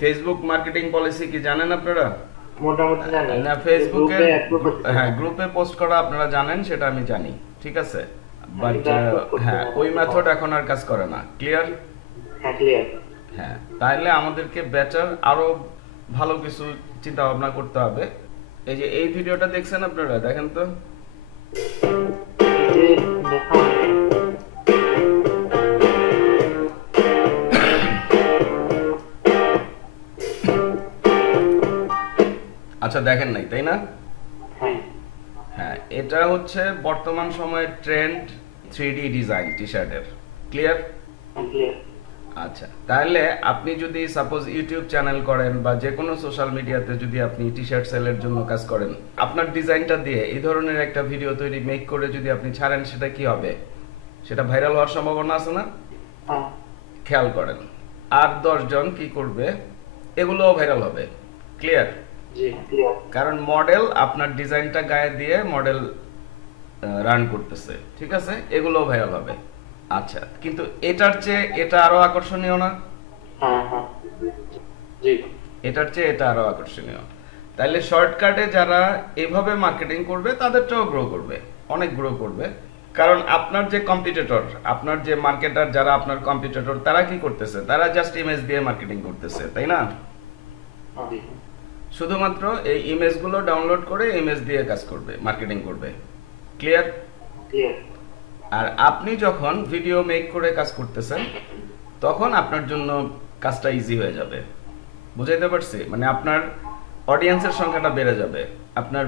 Facebook marketing policy কি জানেন আপনারা? মোটামুটি জানি। না, ফেসবুকে গ্রুপে আপলোড করতে হ্যাঁ, হয়। গ্রুপে পোস্ট করা আপনারা জানেন, সেটা আমি জানি, ঠিক আছে। বাট কিন্তু আপলোড করতে হ্যাঁ, হয় না। ওই মেথড এখন আর কাজ করে না। ক্লিয়ার? হ্যাঁ, ক্লিয়ার। হ্যাঁ, তাহলে আমাদেরকে বেটার আরো ভালো কিছু চিন্তা ভাবনা করতে হবে। এই যে এই ভিডিওটা দেখছেন আপনারা, দেখেন তো। এই যে দেখা আচ্ছা, দেখেন নাই তাই না? হ্যাঁ, হ্যাঁ, এটা হচ্ছে বর্তমান সময়ের ট্রেন্ড 3D ডিজাইন টি শার্টের। ক্লিয়ার? ক্লিয়ার। আচ্ছা, তাহলে আপনি যদি সাপোজ ইউটিউব চ্যানেল করেন বা যে কোনো সোশ্যাল মিডিয়াতে যদি আপনি টি শার্ট সেলের জন্য কাজ করেন, আপনার ডিজাইনটা দিয়ে এই ধরনের একটা ভিডিও তৈরি মেক করে যদি আপনি ছাড়েন, সেটা কি হবে? সেটা ভাইরাল হওয়ার সম্ভাবনা আছে না? হ্যাঁ, খেয়াল করেন। আর 10 জন কি করবে, এগুলোও ভাইরাল হবে। ক্লিয়ার? জি, ক্লিয়ার। কারণ মডেল আপনার ডিজাইনটা গায়ে দিয়ে মডেল রান করতেছে, ঠিক আছে, এগুলোও ভাইরাল হবে। আচ্ছা, কিন্তু এটার চেয়ে এটা আরো আকর্ষণীয় না? হ্যাঁ, হ্যাঁ, জি। এটার চেয়ে এটা আরো আকর্ষণীয়। তাইলে শর্টকাটে যারা এভাবে মার্কেটিং করবে তাদেরটাও গ্রো করবে, অনেক গ্রো করবে। কারণ আপনার যে কম্পিটিটর, আপনার যে মার্কেটার যারা আপনার কম্পিটিটর, তারা কি করতেছে? তারা জাস্ট ইমেজ দিয়ে মার্কেটিং করতেছে, তাই না? জি, শুধুমাত্র এই ইমেজগুলো ডাউনলোড করে ইমেজ দিয়ে কাজ করবে, মার্কেটিং করবে। ক্লিয়ার? ক্লিয়ার। আর আপনি যখন ভিডিও মেক করে কাজ করতেছেন, তখন আপনার জন্য কাজটা ইজি হয়ে যাবে। বুঝাইতে পারছি? মানে আপনার অডিয়েন্সের সংখ্যাটা বেড়ে যাবে, আপনার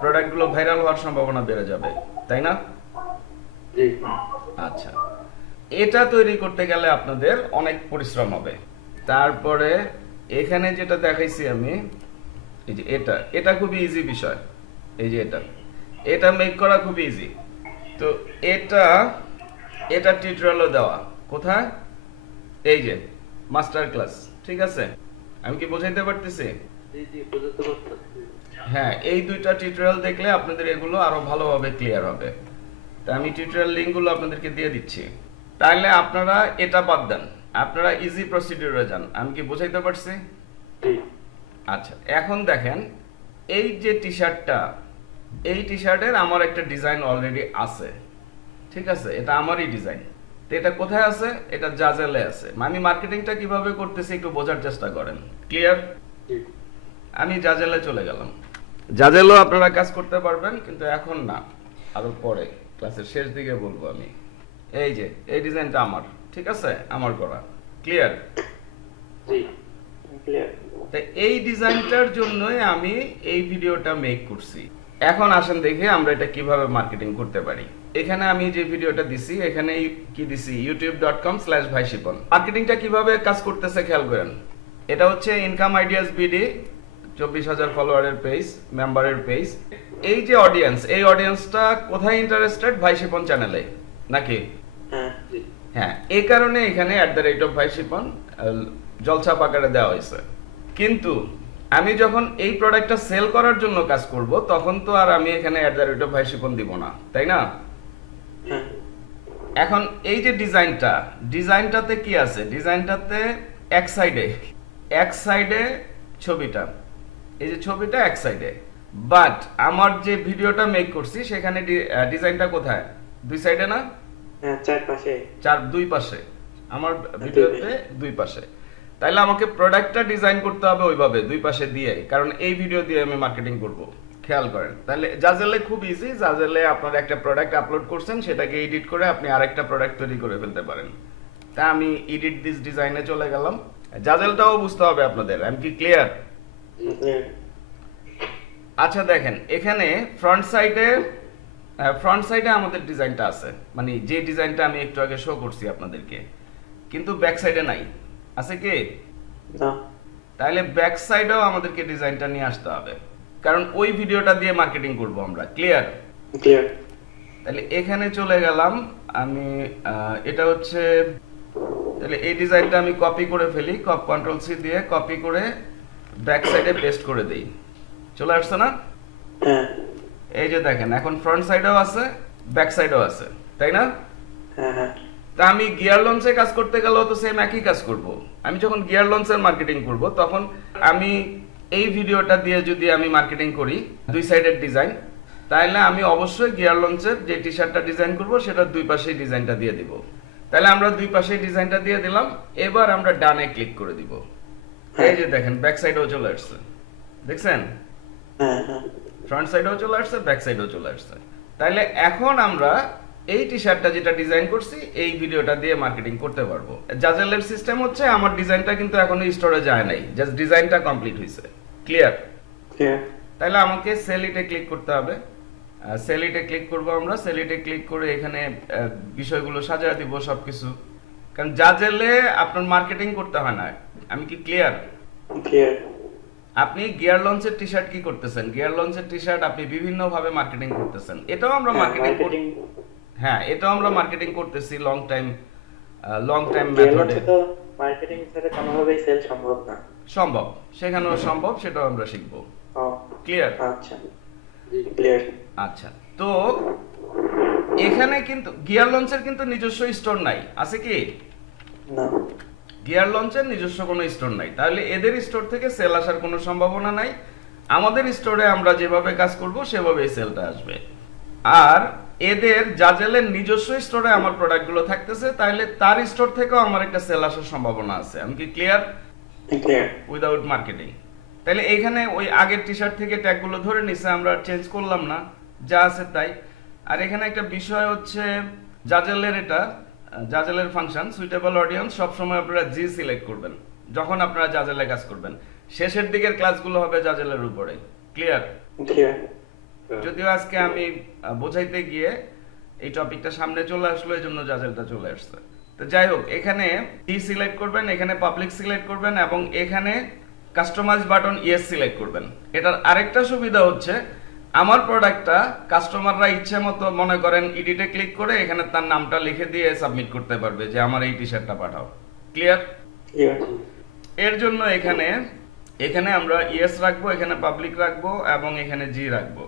প্রোডাক্টগুলো ভাইরাল হওয়ার সম্ভাবনা বেড়ে যাবে, তাই না? জি, আচ্ছা, এটা তৈরি করতে গেলে আপনাদের অনেক পরিশ্রম হবে। তারপরে এখানে যেটা দেখাইছি আমি, এই যে এটা এটা খুবই ইজি বিষয়। এই যে এটা মেক করা খুব ইজি। তো এটা এটা টিউটোরিয়ালও দেওয়া কোথায়? এই যে মাস্টার ক্লাস, ঠিক আছে। আমি কি বোঝাইতে পারতেছি? জি, জি, বুঝতে পারছি। হ্যাঁ, এই দুইটা টিউটোরিয়াল দেখলে আপনাদের এগুলো আরো ভালোভাবে ক্লিয়ার হবে। তা আমি টিউটোরিয়াল লিঙ্কগুলো আপনাদেরকে দিয়ে দিচ্ছি। তাহলে আপনারা এটা বাদ দেন, আপনারা ইজি প্রসিডিউরে যান। আমি কি বোঝাইতে পারছি? জি, আচ্ছা, এখন দেখেন, এই যে টি শার্টটা, এই টি শার্টের আমার একটা ডিজাইন অলরেডি আছে, ঠিক আছে, এটা আমারই ডিজাইন। তো এটা কোথায় আছে? এটা জাজেলে আছে। আমি মার্কেটিংটা কিভাবে করতেছি একটু বোঝার চেষ্টা করেন। ক্লিয়ার? জি, আমি জাজেলে চলে গেলাম। জাজেলও আপনারা কাজ করতে পারবেন, কিন্তু এখন না, আরো পরে ক্লাসের শেষ দিকে বলবো আমি। এই যে এই ডিজাইনটা আমার, ঠিক আছে, আমার করা। ক্লিয়ার? জি, ক্লিয়ার। তাই এই ডিজাইনটার জন্যই আমি এই ভিডিওটা মেক করছি। এখন আসেন দেখে আমরা এটা কিভাবে মার্কেটিং করতে পারি। এখানে আমি যে ভিডিওটা দিছি, এখানে কি দিছি, youtube.com/ভাইশিপন। মার্কেটিংটা কিভাবে কাজ করতেছে খেয়াল করেন। এটা হচ্ছে ইনকাম আইডিয়াস বিডি, 24,000 ফলোয়ারের পেজ, মেম্বারের পেজ। এই যে অডিয়েন্স, এই অডিয়েন্সটা কোথায় ইন্টারেস্টেড? ভাইশিপন চ্যানেলে, নাকি? হ্যাঁ, জি, হ্যাঁ, এই কারণে এখানে @ভাইশিপন জলছাপ আকারে দেওয়া হয়েছে। কিন্তু আমি যখন এই প্রোডাক্টটা সেল করার জন্য কাজ করব, তখন তো আর আমি এখানে @ভাইশিপন দিব না, তাই না? হ্যাঁ, এখন এই যে ডিজাইনটাতে কি আছে? ডিজাইনটাতে এক সাইডে ছবিটা, এই যে ছবিটা এক সাইডে। বাট আমার যে ভিডিওটা মেক করছি, সেখানে ডিজাইনটা কোথায়? দুই সাইডে না? হ্যাঁ, চারপাশে। দুই পাশে। আমার ভিডিওতে দুই পাশে। তাইলে আমাকে প্রোডাক্টটা ডিজাইন করতে হবে ওইভাবে দুই পাশে দিয়ে, কারণ এই ভিডিও দিয়ে আমি মার্কেটিং করব। খেয়াল করেন। তাহলে জাজেলে খুব ইজি। জাজেলে আপনার একটা প্রোডাক্ট আপলোড করছেন, সেটাকে এডিট করে আপনি আরেকটা প্রোডাক্ট তৈরি করে ফেলতে পারেন। তা আমি এডিট দিস ডিজাইনে চলে গেলাম। জাজেলটাও বুঝতে হবে আপনাদের। আমি কি ক্লিয়ার? ক্লিয়ার। আচ্ছা, দেখেন এখানে ফ্রন্ট সাইডে আমাদের ডিজাইনটা আছে, মানে যে ডিজাইনটা আমি একটু আগে শো করছি আপনাদেরকে, কিন্তু ব্যাক সাইডে নাই। আছে কি? না। তাহলে ব্যাক সাইডেও আমাদেরকে ডিজাইনটা নিয়ে আসতে হবে, কারণ ওই ভিডিওটা দিয়ে মার্কেটিং করব আমরা। ক্লিয়ার? ক্লিয়ার। তাহলে এখানে চলে গেলাম আমি। এটা হচ্ছে, তাহলে এই ডিজাইনটা আমি কপি করে ফেলি, কন্ট্রোল সি দিয়ে কপি করে ব্যাক সাইডে পেস্ট করে দেই। চলে আসছে না? হ্যাঁ, এই যে দেখেন, এখন ফ্রন্ট সাইডেও আছে, ব্যাক সাইডেও আছে, তাই না? হ্যাঁ, হ্যাঁ। তা আমি গিয়ার লঞ্চে কাজ করতে গেলেও তো সেম একই কাজ করব। আমি যখন গিয়ার লঞ্চের মার্কেটিং করব তখন আমি এই ভিডিওটা দিয়ে যদি আমি মার্কেটিং করি 2 সাইডের ডিজাইন, তাহলে আমি অবশ্যই গিয়ার লঞ্চের যে টি শার্টটা ডিজাইন করব সেটার দুই পাশেই ডিজাইনটা দিয়ে দিব। তাহলে আমরা দুই পাশেই ডিজাইনটা দিয়ে দিলাম। এবার আমরা ডানে ক্লিক করে দিব। এই যে দেখেন ব্যাক সাইডেও চলে আসছে, দেখছেন? ফ্রন্ট সাইডেও চলে আসছে, ব্যাক সাইডেও চলে আসছে। তাহলে এখন আমরা এই টি শার্টটা যেটা ডিজাইন করছি এই ভিডিওটা দিয়ে মার্কেটিং করতে পারবো। জাজেলের সিস্টেম হচ্ছে আমার ডিজাইনটা কিন্তু এখনো স্টোরে যায় নাই, জাস্ট ডিজাইনটা কমপ্লিট হয়েছে। ক্লিয়ার? তাহলে আমাকে সেলিটে ক্লিক করতে হবে। সেলিটে ক্লিক করব আমরা। সেলিটে ক্লিক করে এখানে বিষয়গুলো সাজিয়ে দিব সবকিছু, কারণ জাজেলে আপনার মার্কেটিং করতে হয় না। আমি কি ক্লিয়ার? আপনি গিয়ার লঞ্চের টি শার্ট কি করতেছেন? গিয়ার লঞ্চের টি শার্ট আপনি বিভিন্ন ভাবে মার্কেটিং করতেছেন। এটাও আমরা মার্কেটিং হ্যাঁ, এটাও আমরা মার্কেটিং করতেছি লং টাইম মেথডে। তো মার্কেটিং ছাড়া কোনোভাবেই সেল সম্ভব না। সম্ভব, সেখানেও সম্ভব, সেটাও আমরা শিখব। ক্লিয়ার? আচ্ছা, ক্লিয়ার। আচ্ছা, তো এখানে কিন্তু গিয়ার লঞ্চের কিন্তু নিজস্ব স্টোর নাই, আছে কি? না, গিয়ার লঞ্চের নিজস্ব কোনো স্টোর নাই। তাহলে এদের স্টোর থেকে সেল আসার কোনো সম্ভাবনা নাই। আমাদের স্টোরে আমরা যেভাবে কাজ করব সেভাবেই সেলটা আসবে। আর এদের জাজেলের নিজস্ব স্টোরে আমার প্রোডাক্টগুলো থাকতেছে, তাহলে তার স্টোর থেকেও আমার একটা সেল আসার সম্ভাবনা আছে। আমি কি ক্লিয়ার? ক্লিয়ার। Without marketing. তাহলে এইখানে ওই আগের টি শার্ট থেকে ট্যাগগুলো ধরে নিছে, আমরা চেঞ্জ করলাম না, যা আছে তাই। আর এখানে একটা বিষয় হচ্ছে জাজেলের, এটা জাজেলের ফাংশন সুইটেবল অডিয়েন্স সবসময় আপনারা জি সিলেক্ট করবেন যখন আপনারা জাজেলে কাজ করবেন। শেষের দিকের ক্লাসগুলো হবে জাজেলের উপরে। ক্লিয়ার? ক্লিয়ার। যদিও আজকে আমি বোঝাইতে গিয়ে এই টপিকটা সামনে চলে আসলো, এই জন্য জাজেলটা চলে আসছে। তো যাই হোক, এখানে টি সিলেক্ট করবেন, এখানে পাবলিক সিলেক্ট করবেন এবং এখানে কাস্টমাইজ বাটন ইয়েস সিলেক্ট করবেন। এটার আরেকটা সুবিধা হচ্ছে আমার প্রোডাক্টটা কাস্টমাররা ইচ্ছে মতো মনে করেন এডিটে ক্লিক করে এখানে তার নামটা লিখে দিয়ে সাবমিট করতে পারবে যে আমার এই টি শার্টটা পাঠাও। ক্লিয়ার? এর জন্য এখানে আমরা ইয়েস রাখবো, এখানে পাবলিক রাখবো এবং এখানে জি রাখবো।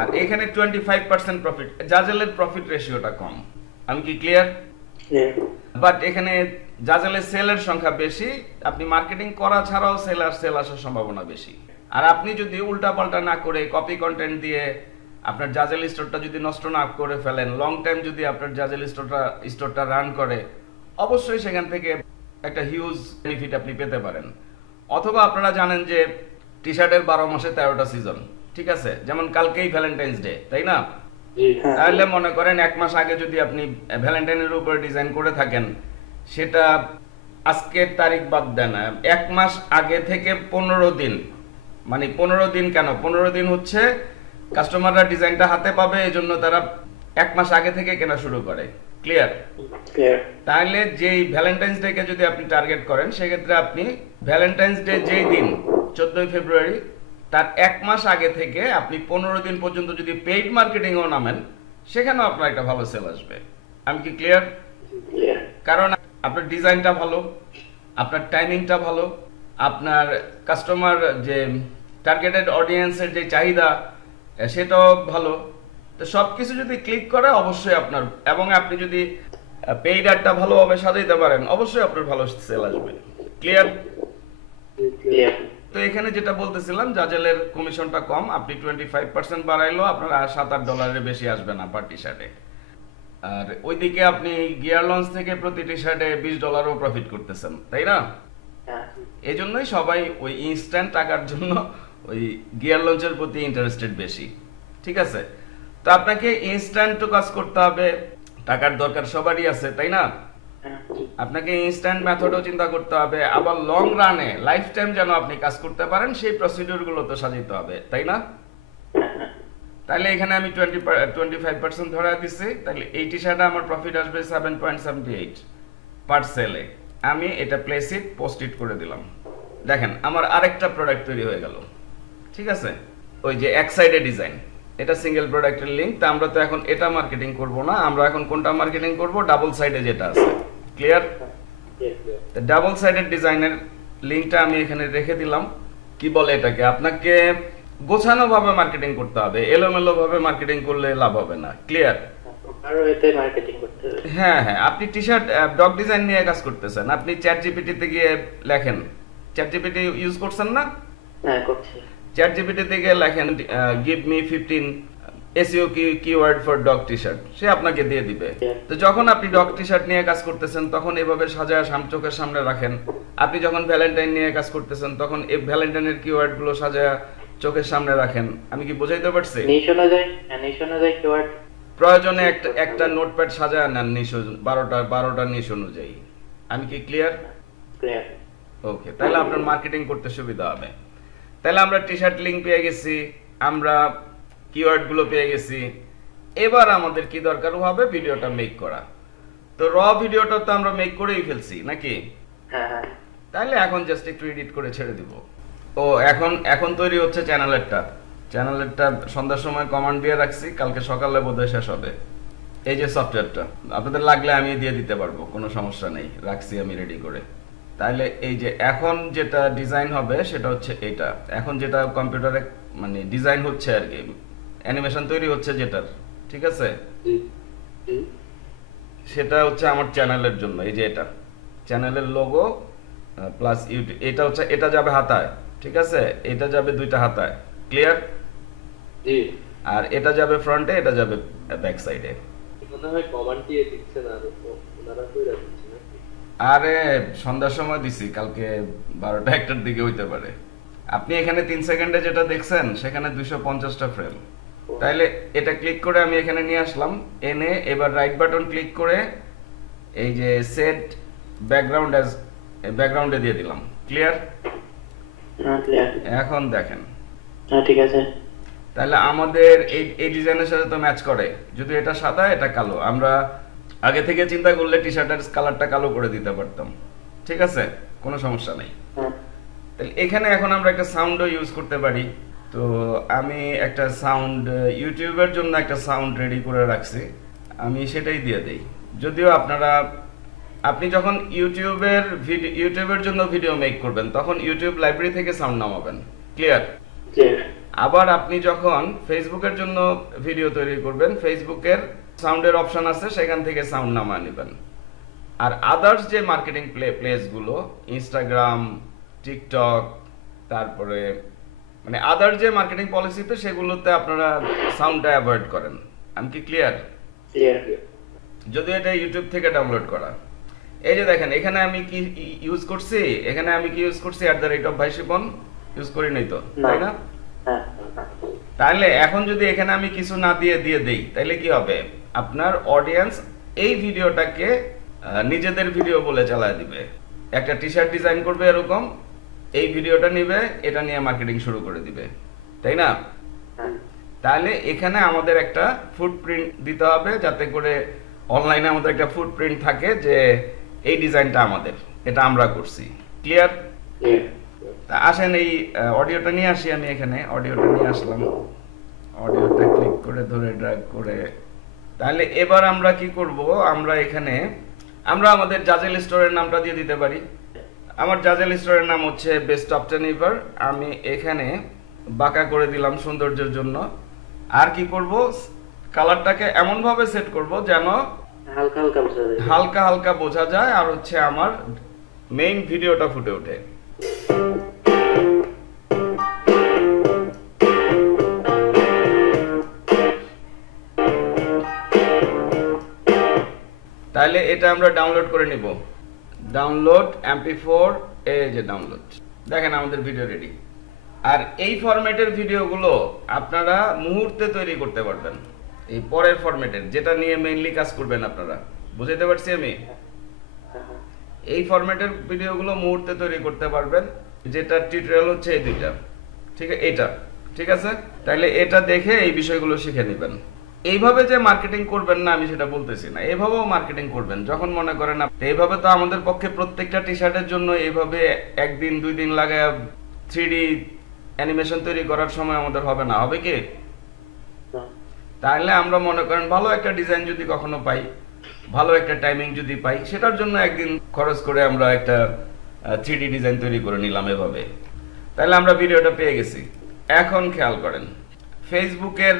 আর এখানে 25% প্রফিট, জাজেলের প্রফিট রেশিওটা কম। আমি কি ক্লিয়ার? বাট এখানে জাজেলের সেলের সংখ্যা বেশি, আপনি মার্কেটিং করা ছাড়াও সেল আসার সম্ভাবনা বেশি। আর আপনি যদি উল্টা পাল্টা না করে কপি কন্টেন্ট দিয়ে আপনার জাজেল স্টোরটা যদি নষ্ট না করে ফেলেন, লং টাইম যদি আপনার জাজেল স্টোরটা রান করে, অবশ্যই সেখান থেকে একটা হিউজ বেনিফিট আপনি পেতে পারেন। অথবা আপনারা জানেন যে টি শার্টের 12 মাসে 13টা সিজন, ঠিক আছে? যেমন কালকেই ভ্যালেন্টাইন্স ডে, তাই না? তাহলে মনে করেন 1 মাস আগে যদি আপনি ভ্যালেন্টাইনের উপরে ডিজাইন করে থাকেন, সেটা আজকের তারিখ বাদ দেন, 1 মাস আগে থেকে 15 দিন, মানে 15 দিন কেন, 15 দিন হচ্ছে কাস্টমাররা ডিজাইনটা হাতে পাবে, এই জন্য তারা 1 মাস আগে থেকে কেনা শুরু করে। ক্লিয়ার? তাহলে যেই ভ্যালেন্টাইন্স ডে কে যদি আপনি টার্গেট করেন, সেক্ষেত্রে আপনি ভ্যালেন্টাইন্স ডে যেই দিন 14 ফেব্রুয়ারি, তার 1 মাস আগে থেকে আপনি 15 দিন পর্যন্ত যদি পেইড মার্কেটিংও নামেন, সেখানেও আপনার একটা ভালো সেল আসবে। আমি কি ক্লিয়ার? কারণ আপনার ডিজাইনটা ভালো, আপনার টাইমিংটা ভালো, আপনার কাস্টমার যে টার্গেটেড অডিয়েন্সের যে চাহিদা সেটাও ভালো। তো সবকিছু যদি ক্লিক করে অবশ্যই আপনার, এবং আপনি যদি পেইড অ্যাডটা ভালোভাবে সাজাইতে পারেন, অবশ্যই আপনার ভালো সেল আসবে। ক্লিয়ার? ক্লিয়ার। তো এখানে যেটা বলতেছিলাম, জাজেলের কমিশনটা কম, আপনি 25% বাড়াইলো আপনার $7-8 বেশি আসবে না পার টি শার্টে। আর ওইদিকে আপনি গিয়ার লঞ্চ থেকে প্রতি টি শার্টে $20ও প্রফিট করতেছেন, তাই না? এই জন্যই সবাই ওই ইনস্ট্যান্ট টাকার জন্য ওই গিয়ার লঞ্চের প্রতি ইন্টারেস্টেড বেশি। ঠিক আছে? তো আপনাকে ইনস্ট্যান্ট তো কাজ করতে হবে, টাকার দরকার সবারই আছে, তাই না? আপনাকে ইনস্ট্যান্ট মেথডও চিন্তা করতে হবে, আবার লং রানে লাইফ টাইম যেন আপনি কাজ করতে পারেন সেই প্রসিডিউর গুলো তো সাজাইতে হবে, তাই না? তাহলে এখানে আমি 25% ধরে দিচ্ছি, তাহলে এই টি শার্টে আমার প্রফিট আসবে 7.78 পার সেলে। আমি এটা প্লেস ইট, পোস্ট ইট করে দিলাম। দেখেন আমার আরেকটা প্রোডাক্ট তৈরি হয়ে গেল। ঠিক আছে? ওই যে এক সাইডে ডিজাইন, এটা সিঙ্গেল প্রোডাক্টের লিংক। তা আমরা তো এখন এটা মার্কেটিং করব না, আমরা এখন কোনটা মার্কেটিং করব? ডাবল সাইডে যেটা আছে। ক্লিয়ার? ডাবল সাইডের ডিজাইনের লিংকটা আমি এখানে রেখে দিলাম। কি বলে এটাকে, আপনাকে গোছানো ভাবে মার্কেটিং করতে হবে, এলোমেলো ভাবে মার্কেটিং করলে লাভ হবে না। ক্লিয়ার? আরো এতে মার্কেটিং করতে হবে। হ্যাঁ হ্যাঁ, আপনি টি শার্ট ডগ ডিজাইন নিয়ে কাজ করতেছেন, আপনি চ্যাট জিপিটিতে গিয়ে লেখেন। চ্যাট জিপিটি ইউজ করছেন না? হ্যাঁ করছি। চ্যাট জিপিটিতে গিয়ে লেখেন give me 15 SEO keyword for dog T shirt, সে আপনাকে দিয়ে দিবে। তো যখন আপনি ডগ টি শার্ট নিয়ে কাজ করতেছেন তখন এভাবে সাজায় চোখের সামনে রাখেন। আপনি যখন ভ্যালেন্টাইন নিয়ে কাজ করতেছেন তখন এই ভ্যালেন্টাইনের কিওয়ার্ড গুলো সাজায় চোখের সামনে রাখেন। আমি কি বোঝাইতে পারছি? নিশ অনুযায়ী কিওয়ার্ড প্রয়োজনে একটা নোটপ্যাড সাজায় নেন নিশ 12টা নিশ অনুযায়ী। আমি কি ক্লিয়ার? ক্লিয়ার। ওকে, তাহলে আপনার মার্কেটিং করতে সুবিধা হবে। তাহলে আমরা টি শার্ট লিংক পেয়ে গেছি, আমরা কিওয়ার্ড গুলো পেয়ে গেছি। এবার আমাদের কি দরকার হবে? ভিডিওটা মেক করা। তো র ভিডিওটা তো আমরা মেক করেই ফেলছি নাকি? হ্যাঁ হ্যাঁ। তাহলে এখন জাস্ট একটু এডিট করে ছেড়ে দিব। ও এখন তৈরি হচ্ছে চ্যানেলেরটা সন্ধ্যার সময় কমান্ড দিয়ে রাখছি, কালকে সকালে বোধহয় শেষ হবে। এই যে সফটওয়্যারটা আপনাদের লাগলে আমি দিয়ে দিতে পারবো, কোনো সমস্যা নেই, রাখছি আমি রেডি করে। তাহলে এই যে এখন যেটা ডিজাইন হবে সেটা হচ্ছে এটা। এখন যেটা কম্পিউটারে মানে ডিজাইন হচ্ছে আর কি, অ্যানিমেশন তৈরি হচ্ছে যেটার, ঠিক আছে, সেটা হচ্ছে আমার চ্যানেলের জন্য। এই যে এটা চ্যানেলের লোগো প্লাস ইউটিউব, এটা হচ্ছে, এটা যাবে হাতায়, ঠিক আছে, এটা যাবে দুইটা হাতায়, ক্লিয়ার? জি। আর এটা যাবে ফ্রন্টে, এটা যাবে ব্যাক সাইডে। মনে হয় কমান্ড দিয়ে দিচ্ছে না, আর ওনারা কইরা দিচ্ছে না। আরে সন্ধ্যার সময় দিছি, কালকে 12টা 1টার দিকে হইতে পারে। আপনি এখানে 3 সেকেন্ডে যেটা দেখছেন সেখানে 250টা ফ্রেম। তাইলে এটা ক্লিক করে আমি এখানে নিয়ে আসলাম, এনে এবার রাইট বাটন ক্লিক করে এই যে সেট ব্যাকগ্রাউন্ড অ্যাজ ব্যাকগ্রাউন্ডে দিয়ে দিলাম, ক্লিয়ার? হ্যাঁ ক্লিয়ার। এখন দেখেন, হ্যাঁ ঠিক আছে। তাহলে আমাদের এই ডিজাইনের সাথে তো ম্যাচ করে। যদি এটা সাদা এটা কালো, আমরা আগে থেকে চিন্তা করলে টি শার্টের কালারটা কালো করে দিতে পারতাম, ঠিক আছে, কোনো সমস্যা নেই। হ্যাঁ তাহলে এখানে এখন আমরা একটা সাউন্ডও ইউজ করতে পারি। তো আমি একটা সাউন্ড ইউটিউবের জন্য একটা সাউন্ড রেডি করে রাখছি, আমি সেটাই দিয়ে দেই। যদিও আপনি যখন ইউটিউবের জন্য ভিডিও মেক করবেন তখন ইউটিউব লাইব্রেরি থেকে সাউন্ড নামাবেন, ক্লিয়ার? ক্লিয়ার। আবার আপনি যখন ফেসবুকের জন্য ভিডিও তৈরি করবেন, ফেসবুকের সাউন্ডের অপশন আছে, সেখান থেকে সাউন্ড নামায় নেবেন। আর আদার্স যে মার্কেটিং প্লেস গুলো, ইনস্টাগ্রাম, টিকটক, তারপরে মানে আদার যে মার্কেটিং পলিসিতে, সেগুলোতে আপনারা সাউন্ডটা অ্যাভয়েড করেন। আমি কি ক্লিয়ার? ক্লিয়ার। যদি এটা ইউটিউব থেকে ডাউনলোড করা। এই যে দেখেন এখানে আমি কি ইউজ করছি, @ভাইশিপন ইউজ করি নাই তো, তাই না? হ্যাঁ। তাহলে এখন যদি এখানে আমি কিছু না দিয়ে দেই, তাহলে কি হবে? আপনার অডিয়েন্স এই ভিডিওটাকে নিজেদের ভিডিও বলে চালায় দিবে। একটা টি শার্ট ডিজাইন করবে এরকম, এই ভিডিওটা নিবে, এটা নিয়ে মার্কেটিং শুরু করে দিবে, তাই না? হ্যাঁ। তাহলে এখানে আমাদের একটা ফুটপ্রিন্ট দিতে হবে, যাতে করে অনলাইনে আমাদের একটা ফুটপ্রিন্ট থাকে যে এই ডিজাইনটা আমাদের, এটা আমরা করছি, ক্লিয়ার? ক্লিয়ার। তা আসেন এই অডিওটা নিয়ে আসি। আমি এখানে অডিওটা নিয়ে আসলাম, অডিওটা ক্লিক করে ধরে ড্র্যাগ করে। তাহলে এবার আমরা কি করব? আমরা আমাদের জাজেল স্টোরের নামটা দিয়ে দিতে পারি। আমার জাজেল স্টোরের নাম হচ্ছে বেস্ট অফ 10 এভার। আমি এখানে বাঁকা করে দিলাম সৌন্দর্যের জন্য। আর কি করব? কালারটাকে এমন ভাবে সেট করব যেন হালকা হালকা বোঝা যায়। হালকা হালকা বোঝা যায়, আর হচ্ছে আমার মেইন ভিডিওটা ফুটে ওঠে। তাহলে এটা আমরা ডাউনলোড করে নিব। ডাউনলোড MP4, এই যে ডাউনলোড, দেখেন আমাদের ভিডিও রেডি। আর এই ফরম্যাটের ভিডিওগুলো আপনারা মুহূর্তে তৈরি করতে পারবেন, এই পরের ফরম্যাটের, যেটা নিয়ে মেইনলি কাজ করবেন আপনারা। বুঝাইতে পারছি আমি? এই ফরম্যাটের ভিডিওগুলো মুহূর্তে তৈরি করতে পারবেন, যেটা টিউটোরিয়াল হচ্ছে এই দুইটা, ঠিক আছে, এটা ঠিক আছে। তাহলে এটা দেখে এই বিষয়গুলো শিখে নেবেন। এইভাবে যে মার্কেটিং করবেন না আমি সেটা বলতেছি না, এইভাবেও মার্কেটিং করবেন যখন মনে করেন। এইভাবে তো আমাদের পক্ষে প্রত্যেকটা টি শার্টের জন্য এইভাবে 1 দিন 2 দিন লাগে 3D অ্যানিমেশন তৈরি করার সময় আমাদের হবে না, হবে কি? তাহলে আমরা মনে করেন ভালো একটা ডিজাইন যদি কখনো পাই, ভালো একটা টাইমিং যদি পাই, সেটার জন্য একদিন খরচ করে আমরা একটা 3D ডিজাইন তৈরি করে নিলাম এভাবে। তাহলে আমরা ভিডিওটা পেয়ে গেছি। এখন খেয়াল করেন, ফেসবুকের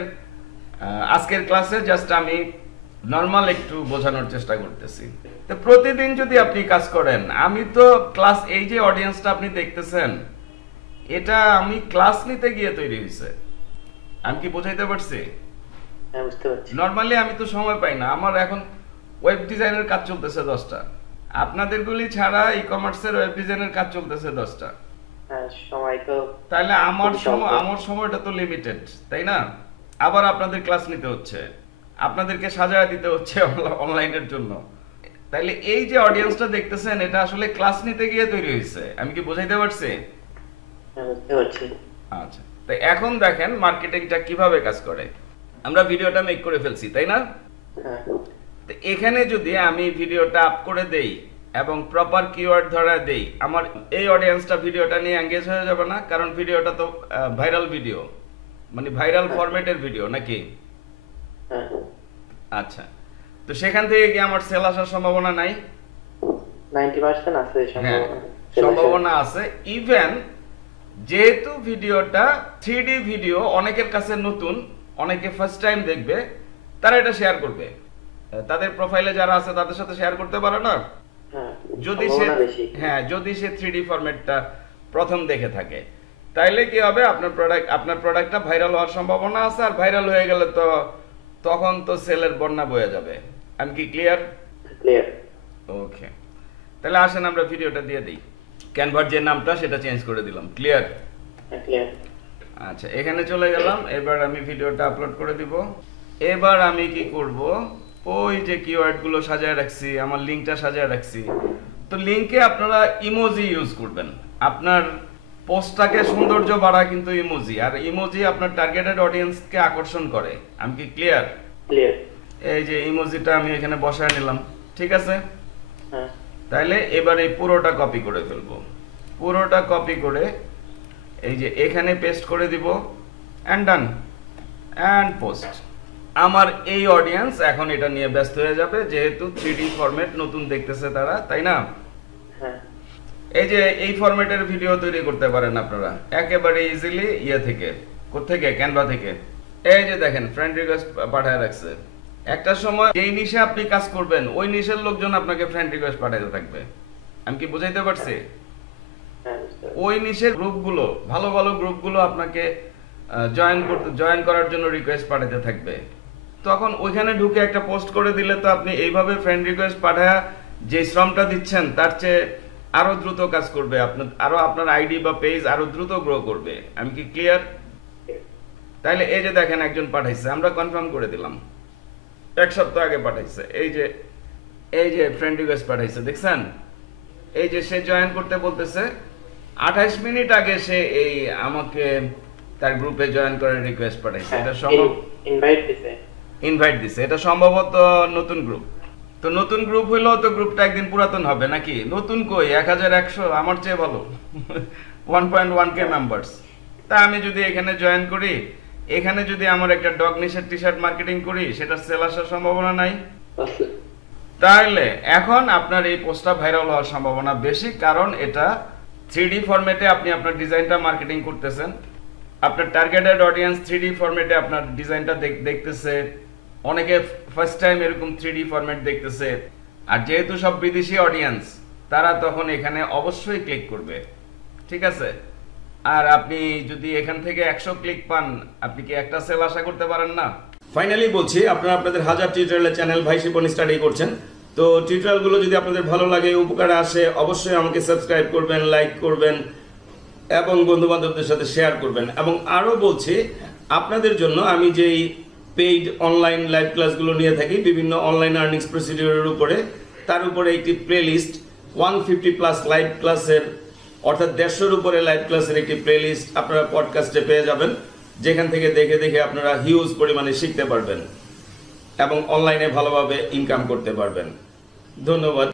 আজকের ক্লাসে জাস্ট আমি নরমাল একটু বোঝানোর চেষ্টা করতেছি। তো প্রতিদিন যদি আপনি কাজ করেন, আমি তো ক্লাস, এই যে অডিয়েন্সটা আপনি দেখতেছেন, এটা আমি ক্লাস নিতে গিয়ে তৈরি হয়েছে। আমি কি বোঝাইতে পারছি? হ্যাঁ, বুঝতে পারছি। নরমালি আমি তো সময় পাই না, আমার এখন ওয়েব ডিজাইনের কাজ চলতেছে 10টা, আপনাদেরগুলি ছাড়া ই কমার্সের ওয়েব ডিজাইনের কাজ চলতেছে 10টা। হ্যাঁ, সময় তো তাহলে আমার খুবই সময়, স্বল্প। আমার সময়টা তো লিমিটেড, তাই না? আবার আপনাদের ক্লাস নিতে হচ্ছে, আপনাদেরকে সাজায় দিতে হচ্ছে অনলাইনের জন্য। তাইলে এই যে অডিয়েন্সটা দেখতেছেন, এটা আসলে ক্লাস নিতে গিয়ে তৈরি হয়েছে। আমি কি বোঝাইতে পারছি? হ্যাঁ, বুঝতে পারছি। আচ্ছা, তো এখন দেখেন মার্কেটিংটা কিভাবে কাজ করে। আমরা ভিডিওটা মেক করে ফেলছি, তাই না? হ্যাঁ, তো এখানে যদি আমি ভিডিওটা আপ করে দেই এবং প্রপার কিওয়ার্ড ধরা দেই, আমার এই অডিয়েন্সটা ভিডিওটা নিয়ে এঙ্গেজ হয়ে যাবে না? কারণ ভিডিওটা তো ভাইরাল ভিডিও, মানে ভাইরাল ফরম্যাটের ভিডিও নাকি? হ্যাঁ, আচ্ছা, তো সেখান থেকে কি আমার সেল আসার সম্ভাবনা নাই? 90% আছে হ্যাঁ, সম্ভাবনা। সম্ভাবনা আছে। ইভেন যেহেতু ভিডিওটা 3D ভিডিও, অনেকের কাছে নতুন, অনেকে ফার্স্ট টাইম দেখবে, তারা এটা শেয়ার করবে, তাদের প্রোফাইলে যারা আছে তাদের সাথে শেয়ার করতে পারে না? হ্যাঁ, যদি সে, সম্ভাবনা বেশি। হ্যাঁ, যদি সে 3D ফরম্যাটটা প্রথম দেখে থাকে, তাইলে কি হবে, আপনার প্রোডাক্টটা ভাইরাল হওয়ার সম্ভাবনা আছে। আর ভাইরাল হয়ে গেলে তো তখন তো সেলের বন্যা বয়ে যাবে। আমি কি ক্লিয়ার? ক্লিয়ার। ওকে, তাহলে আসেন আমরা ভিডিওটা দিয়ে দিই। ক্যানভার যে নামটা সেটা চেঞ্জ করে দিলাম। ক্লিয়ার? হ্যাঁ, ক্লিয়ার। আচ্ছা, এখানে চলে গেলাম। এবার আমি ভিডিওটা আপলোড করে দিব। এবার আমি কি করব, ওই যে কিওয়ার্ড গুলো সাজায় রাখছি, আমার লিংকটা সাজায় রাখছি, তো লিংকে আপনারা ইমোজি ইউজ করবেন। আপনার পোস্টটাকে সৌন্দর্য বাড়ায় কিন্তু ইমোজি, আর ইমোজি আপনার টার্গেটেড অডিয়েন্সকে আকর্ষণ করে। আমি কি ক্লিয়ার? ক্লিয়ার। এই যে ইমোজিটা আমি এখানে বসায় নিলাম, ঠিক আছে? হ্যাঁ, তাইলে এবার এই পুরোটা কপি করে ফেলবো। পুরোটা কপি করে এই যে এখানে পেস্ট করে দিব, এন্ড ডান, এন্ড পোস্ট। আমার এই অডিয়েন্স এখন এটা নিয়ে ব্যস্ত হয়ে যাবে, যেহেতু 3D ফরম্যাট নতুন দেখতেছে তারা, তাই না? হ্যাঁ, এই যে এই ফরম্যাটের ভিডিও তৈরি করতে পারেন আপনারা একেবারে ইজিলি, থেকে কোত্থেকে, ক্যানভা থেকে। এই যে দেখেন ফ্রেন্ড রিকোয়েস্ট পাঠায় রাখছে। একটা সময় যেই নিশে আপনি কাজ করবেন, ওই নিশের লোকজন আপনাকে ফ্রেন্ড রিকোয়েস্ট পাঠাতে থাকবে। আমি কি বুঝাইতে পারছি? হ্যাঁ, বুঝতে পারছি। ওই নিশের গ্রুপগুলো, ভালো ভালো গ্রুপগুলো আপনাকে জয়েন করার জন্য রিকোয়েস্ট পাঠাতে থাকবে। তখন ওইখানে ঢুকে একটা পোস্ট করে দিলে তো আপনি এইভাবে ফ্রেন্ড রিকোয়েস্ট পাঠায় যে শ্রমটা দিচ্ছেন, তার চেয়ে আরো দ্রুত কাজ করবে, আপনার আইডি বা পেজ আরো দ্রুত গ্রো করবে। আমি কি ক্লিয়ার? তাইলে এই যে দেখেন একজন পাঠাইছে, আমরা কনফার্ম করে দিলাম, 1 সপ্তাহ আগে পাঠাইছে। এই যে ফ্রেন্ড রিকোয়েস্ট পাঠাইছে, দেখছেন? এই যে সে জয়েন করতে বলতেছে, 28 মিনিট আগে সে এই আমাকে তার গ্রুপে জয়েন করার রিকোয়েস্ট পাঠাইছে। এটা সম্ভব, ইনভাইট দিছে। ইনভাইট দিছে। এটা সম্ভবত নতুন গ্রুপ। তো নতুন গ্রুপ হইলেও তো গ্রুপটা একদিন পুরাতন হবে নাকি? নতুন কই, 1100, আমার চেয়ে ভালো 1.1k মেম্বার্স। তা আমি যদি এখানে জয়েন করি, এখানে যদি আমার একটা ডগ নিশের টি শার্ট মার্কেটিং করি, সেটা সেল আসার সম্ভাবনা নাই। আছে। তাহলে এখন আপনার এই পোস্টটা ভাইরাল হওয়ার সম্ভাবনা বেশি, কারণ এটা 3D ফরম্যাটে আপনি আপনার ডিজাইনটা মার্কেটিং করতেছেন। আপনার টার্গেটেড অডিয়েন্স 3D ফরম্যাটে আপনার ডিজাইনটা দেখতেছে, অনেকে ফার্স্ট টাইম এরকম 3D ফরম্যাট দেখতেছে। আর যেহেতু সব বিদেশি অডিয়েন্স, তারা তখন এখানে অবশ্যই ক্লিক করবে, ঠিক আছে? আর আপনি যদি এখান থেকে 100 ক্লিক পান, আপনি কি একটা সেল আশা করতে পারেন না? ফাইনালি বলছি, আপনারা আপনাদের হাজার টিউটোরিয়ালের চ্যানেল ভাই শিপন স্টাডি করছেন। তো টিউটোরিয়ালগুলো যদি আপনাদের ভালো লাগে, উপকারে আসে, অবশ্যই আমাকে সাবস্ক্রাইব করবেন, লাইক করবেন এবং বন্ধু বান্ধবদের সাথে শেয়ার করবেন। এবং আরও বলছি, আপনাদের জন্য আমি যেই পেইড অনলাইন লাইভ ক্লাসগুলো নিয়ে থাকি বিভিন্ন অনলাইন আর্নিংস প্রসিডিউরের উপরে, তার উপরে একটি প্লেলিস্ট 150+ লাইভ ক্লাসের, অর্থাৎ 150-এর উপরে লাইভ ক্লাসের একটি প্লেলিস্ট আপনারা পডকাস্টে পেয়ে যাবেন, যেখান থেকে দেখে দেখে আপনারা হিউজ পরিমাণে শিখতে পারবেন এবং অনলাইনে ভালোভাবে ইনকাম করতে পারবেন। ধন্যবাদ।